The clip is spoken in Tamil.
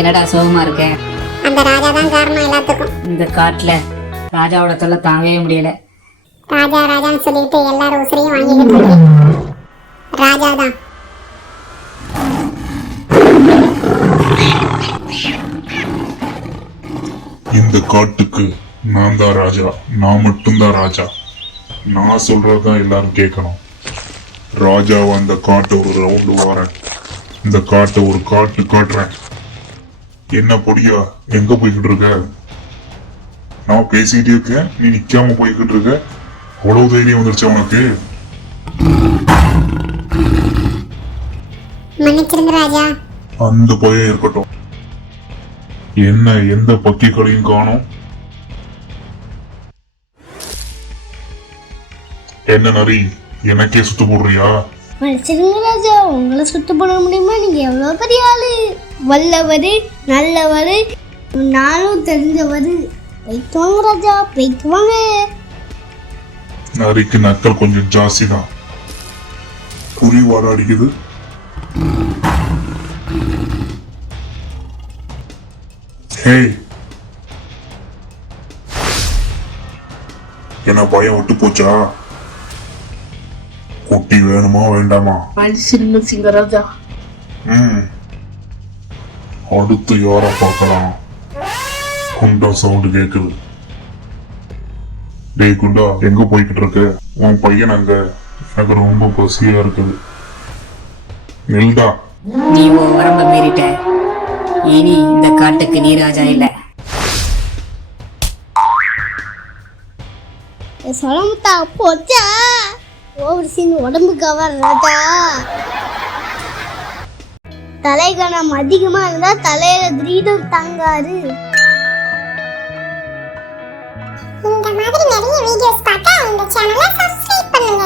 என்னடா சோகமா இருக்க? அந்த ராஜா தான் காரணம் எல்லாத்துக்கும். இந்த காட்டுல ராஜாவோட தொல்லை தாங்கவே முடியல. ராஜா ராஜான்னு சொல்லிட்டு எல்லாரும் உசிரையும் வாங்கிக்கிட்டு இருக்கேன். ராஜா தான். இந்த காட்டுக்கு நான் தான் ராஜா. நான் மட்டும்தான் ராஜா. நான் சொல்றதுதான் எல்லாரும் கேட்கணும். ராஜாவை அந்த காட்டை ஒரு ரவுண்டு வாரேன். இந்த காட்டை ஒரு காட்டு காட்டுறேன். என்ன பொடியா, எங்க போய்கிட்டு இருக்க? நான் பேசிக்கிட்டே இருக்கேன், நீ நிக்காம போய்கிட்டு இருக்க. அவ்வளவு தைரியம் வந்துருச்சு உனக்கு? மன்னிச்சிருங்க ராஜா. அந்த பயம் இருக்கட்டும். என்ன எந்த பக்கிகளையும் காணோம்? என்ன நரி, எனக்கே சுத்து போடுறியா? மன்னிச்சிருங்க ராஜா, உங்களை சுட்டு போட முடியுமா? நீங்க எவ்வளவு பெரிய ஆளு, வல்லவரு, நல்லவரு, நானும் தெரிஞ்சவரு. போயிட்டு வாங்க ராஜா, போயிட்டு வாங்க. நரிக்கு நக்கல் கொஞ்சம் ஜாஸ்தி தான். புலி வாட அடிக்குது. ஹே, என்ன பயம் விட்டு போச்சா? குட்டி வேணுமா வேண்டாமா? மன்னிச்சிருங்க சிங்கராஜா. அடுத்து யார பார்க்கலாம்? குண்டா சவுண்ட் கேக்குது. டேய் குண்டா, எங்க போய்கிட்டு இருக்கு? உன் பையன் அங்க. எனக்கு ரொம்ப பசியா இருக்குது. நில்டா. நீ உன் வரம்ப மீறிட்ட. இனி இந்த காட்டுக்கு நீ ராஜா இல்ல. சொல்லமுத்தா போச்சா? ஓவர் சீன் உடம்புக்கு அவர் ராஜா. தலைகணம் அதிகமா இருந்தா தலையில திடீர்னு தாங்காது. இந்த மாதிரி நிறைய வீடியோஸ் பார்க்க இந்த சேனலை சப்ஸ்கிரைப் பண்ணுங்க.